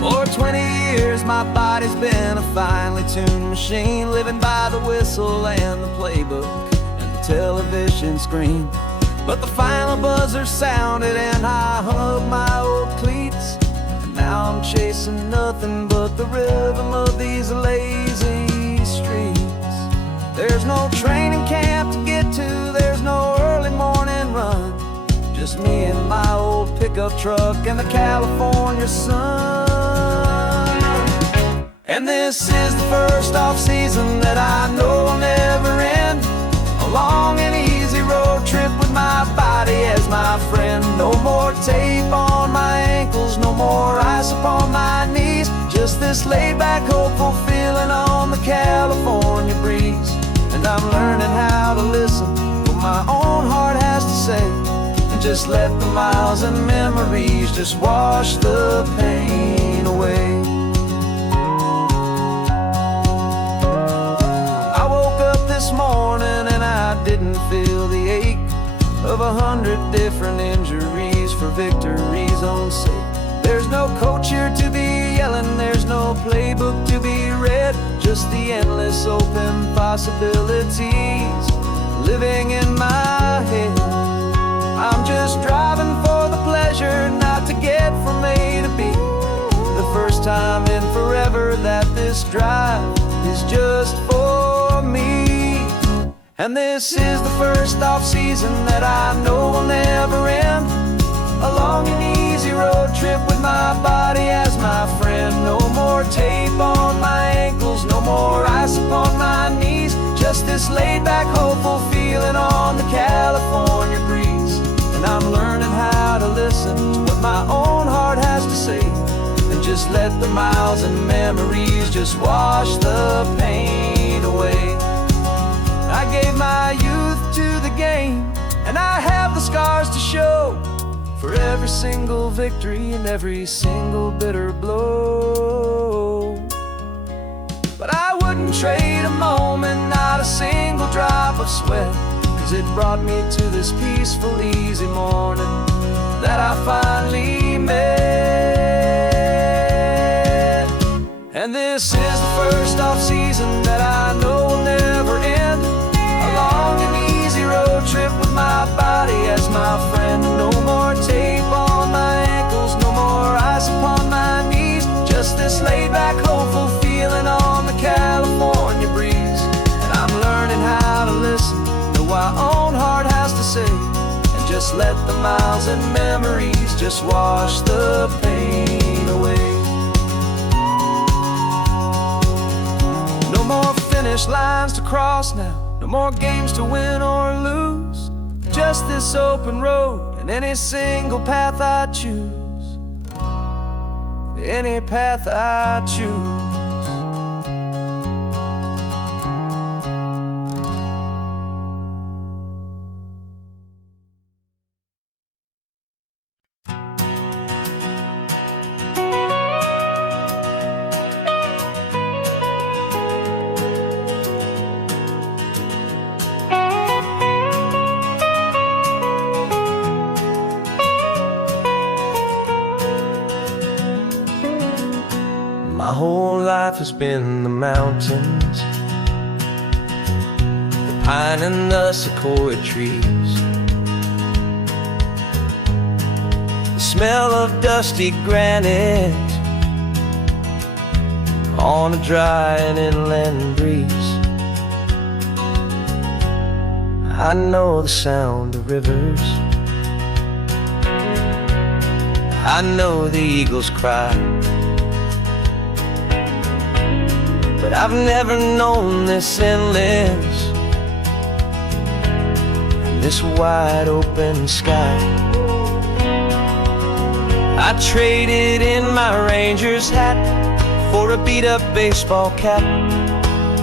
For 20 years my body's been a finely tuned machine, living by the whistle and the playbook and the television screen. But the final buzzer sounded and I hung up my old cleats, and now I'm chasing nothing but the rhythm of these lazy streets. There's no training camp to get to, there's no early morning run, just me and my old pickup truck and the California sun. And this is the first off-season that I know will never end, a long and easy road trip with my body as my friend. No more tape on my ankles, no more ice upon my knees, just this laid-back, hopeful feeling on the California breeze. And I'm learning how to listen what my own heart has to say, and just let the miles and memories just wash the pain away. I woke up this morning and I didn't feel the ache of 100 different injuries for victory's own sake. There's no coach here to be yelling, there's no playbook to be read, just the endless open possibilities living in my head. I'm just driving for the pleasure, not to get from A to B. The first time in forever that this drive is just for me. And this is the first off-season that I know will never end, a long trip with my body as my friend. No more tape on my ankles, no more ice upon my knees. Just this laid back, hopeful feeling on the California breeze. And I'm learning how to listen to what my own heart has to say, and just let the miles and memories just wash the pain away. I gave my youth to the game, and I have the scars to show for every single victory and every single bitter blow. But I wouldn't trade a moment, not a single drop of sweat, 'cause it brought me to this peaceful, easy morning that I finally met. And this is the first off-season that I know will never end. A long and easy road trip with my body as my friend. No more tape on my ankles, no more ice upon my knees. Just this laid-back, hopeful feeling on the California breeze. And I'm learning how to listen to what my own heart has to say, and just let the miles and memories just wash the pain away. No more finish lines to cross now, no more games to win or lose. Just this open road and any single path I choose. Any path I choose. My whole life has been the mountains, the pine and the sequoia trees, the smell of dusty granite on a dry and inland breeze. I know the sound of rivers, I know the eagles cry, but I've never known this endless, this wide open sky. I traded in my Ranger's hat for a beat-up baseball cap,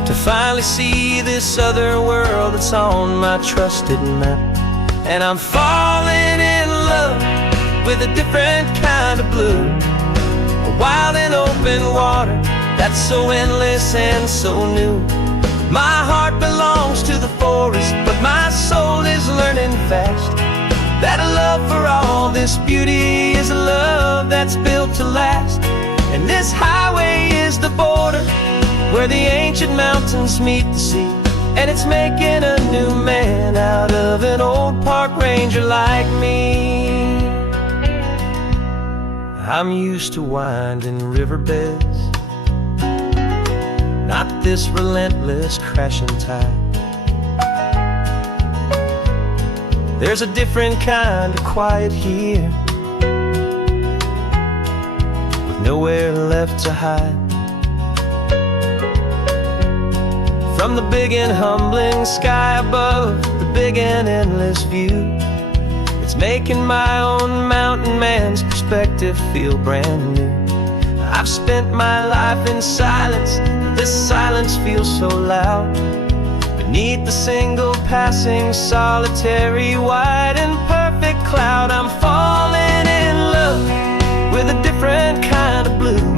to finally see this other world that's on my trusted map. And I'm falling in love with a different kind of blue, a wild and open water that's so endless and so new. My heart belongs to the forest, but my soul is learning fast that a love for all this beauty is a love that's built to last. And this highway is the border where the ancient mountains meet the sea, and it's making a new man out of an old park ranger like me. I'm used to winding riverbeds, not this relentless crashing tide. There's a different kind of quiet here, with nowhere left to hide. From the big and humbling sky above, the big and endless view, it's making my own mountain man's perspective feel brand new. I've spent my life in silence, this silence feels so loud. Beneath the single passing solitary white and perfect cloud, I'm falling in love with a different kind of blue,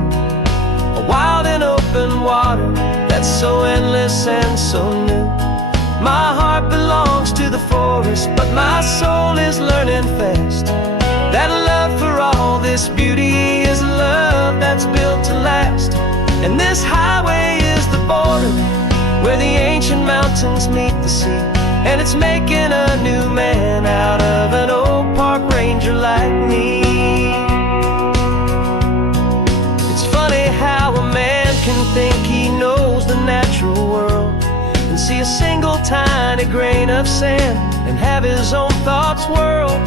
a wild and open water that's so endless and so new. My heart belongs to the forest, but my soul is learning fast that love for all this beauty is a love that's built to last. And this highway is the border where the ancient mountains meet the sea, and it's making a new man out of an old park ranger like me. It's funny how a man can think he knows the natural world and see a single tiny grain of sand and have his own thoughts whirl.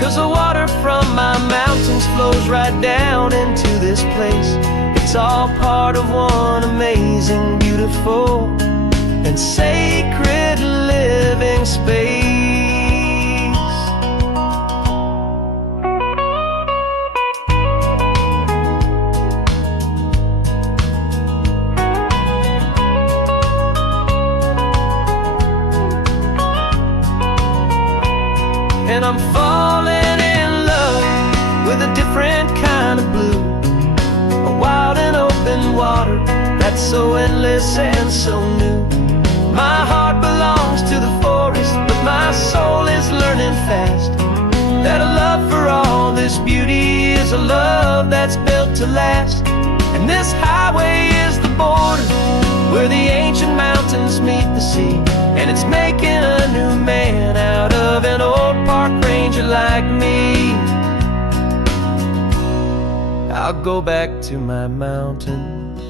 'Cause the water from my mountains flows right down into this place. It's all part of one amazing, beautiful, and sacred living space. And I'm falling in love with a different kind of blue, a wild and open water that's so endless and so new. My heart belongs to the forest, but my soul is learning fast that a love for all this beauty is a love that's built to last. And this highway is the border where the ancient mountains meet the sea, and it's making a new man out of an old park ranger like me. I'll go back to my mountains,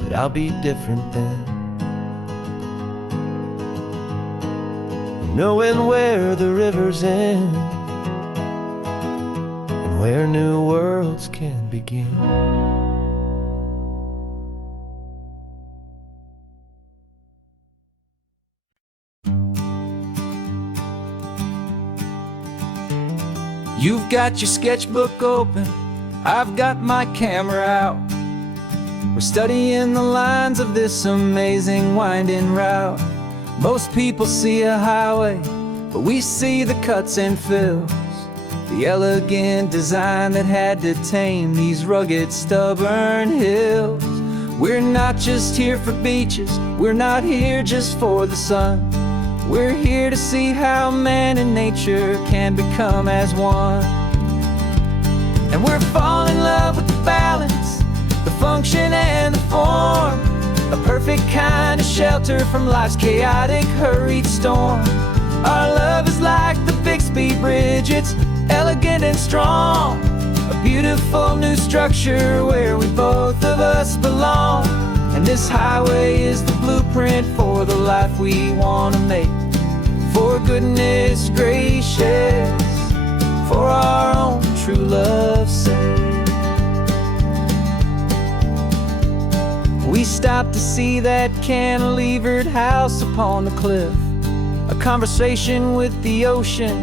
but I'll be different then, knowing where the rivers end and where new worlds can begin. You've got your sketchbook open, I've got my camera out. We're studying the lines of this amazing winding route. Most people see a highway, but we see the cuts and fills, the elegant design that had to tame these rugged, stubborn hills. We're not just here for beaches, we're not here just for the sun. We're here to see how man and nature can become as one. And we're falling in love with the balance, the function and the form, a perfect kind of shelter from life's chaotic, hurried storm. Our love is like the Bixby Bridge, it's elegant and strong, a beautiful new structure where we both of us belong. And this highway is the blueprint for the life we want to make. For goodness gracious, for our own true love's sake. We stopped to see that cantilevered house upon the cliff, a conversation with the ocean,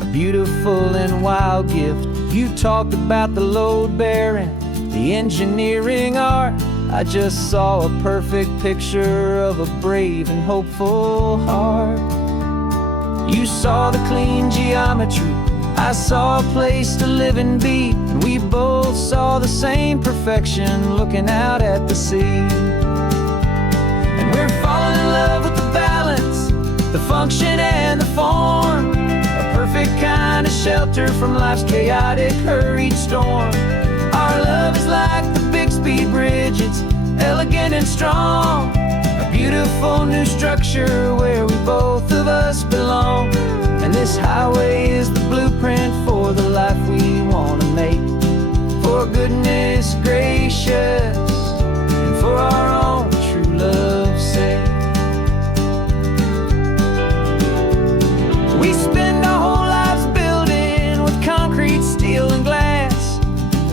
a beautiful and wild gift. You talked about the load bearing, the engineering art. I just saw a perfect picture of a brave and hopeful heart. You saw the clean geometry, I saw a place to live and be, and we both saw the same perfection looking out at the sea. And we're falling in love with the balance, the function and the form, a perfect kind of shelter from life's chaotic, hurried storm. Our love is like the Bixby Bridge, it's elegant and strong, a beautiful new structure where we both of us belong. And this highway is the blueprint for the life we want to make. For goodness gracious, and for our own true love's sake. We spend our whole lives building with concrete, steel, and glass,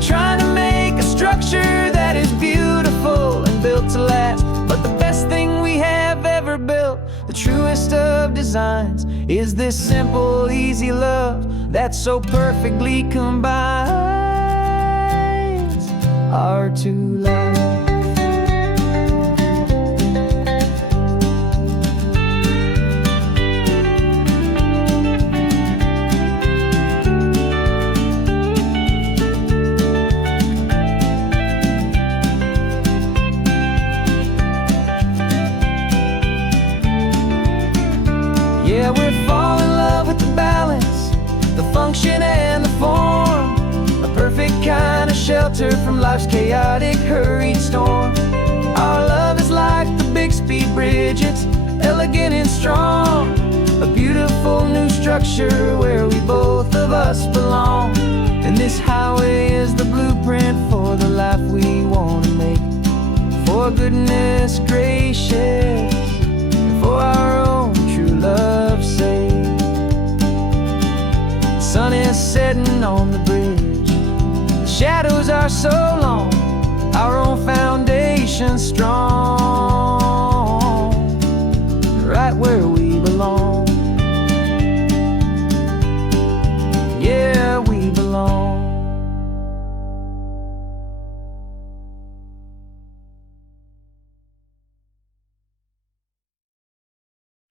trying to make a structure that is beautiful and built to last. But the best thing we have ever built, the truest of designs, is this simple, easy love that so perfectly combines our two lives. Yeah, we're falling in love with the balance, the function and the form, a perfect kind of shelter from life's chaotic, hurried storm. Our love is like the Bixby Bridge, it's elegant and strong, a beautiful new structure where we both of us belong. And this highway is the blueprint for the life we want to make. For goodness gracious, for our own true love's sake. shadows are so long, our own foundation strong. Right where we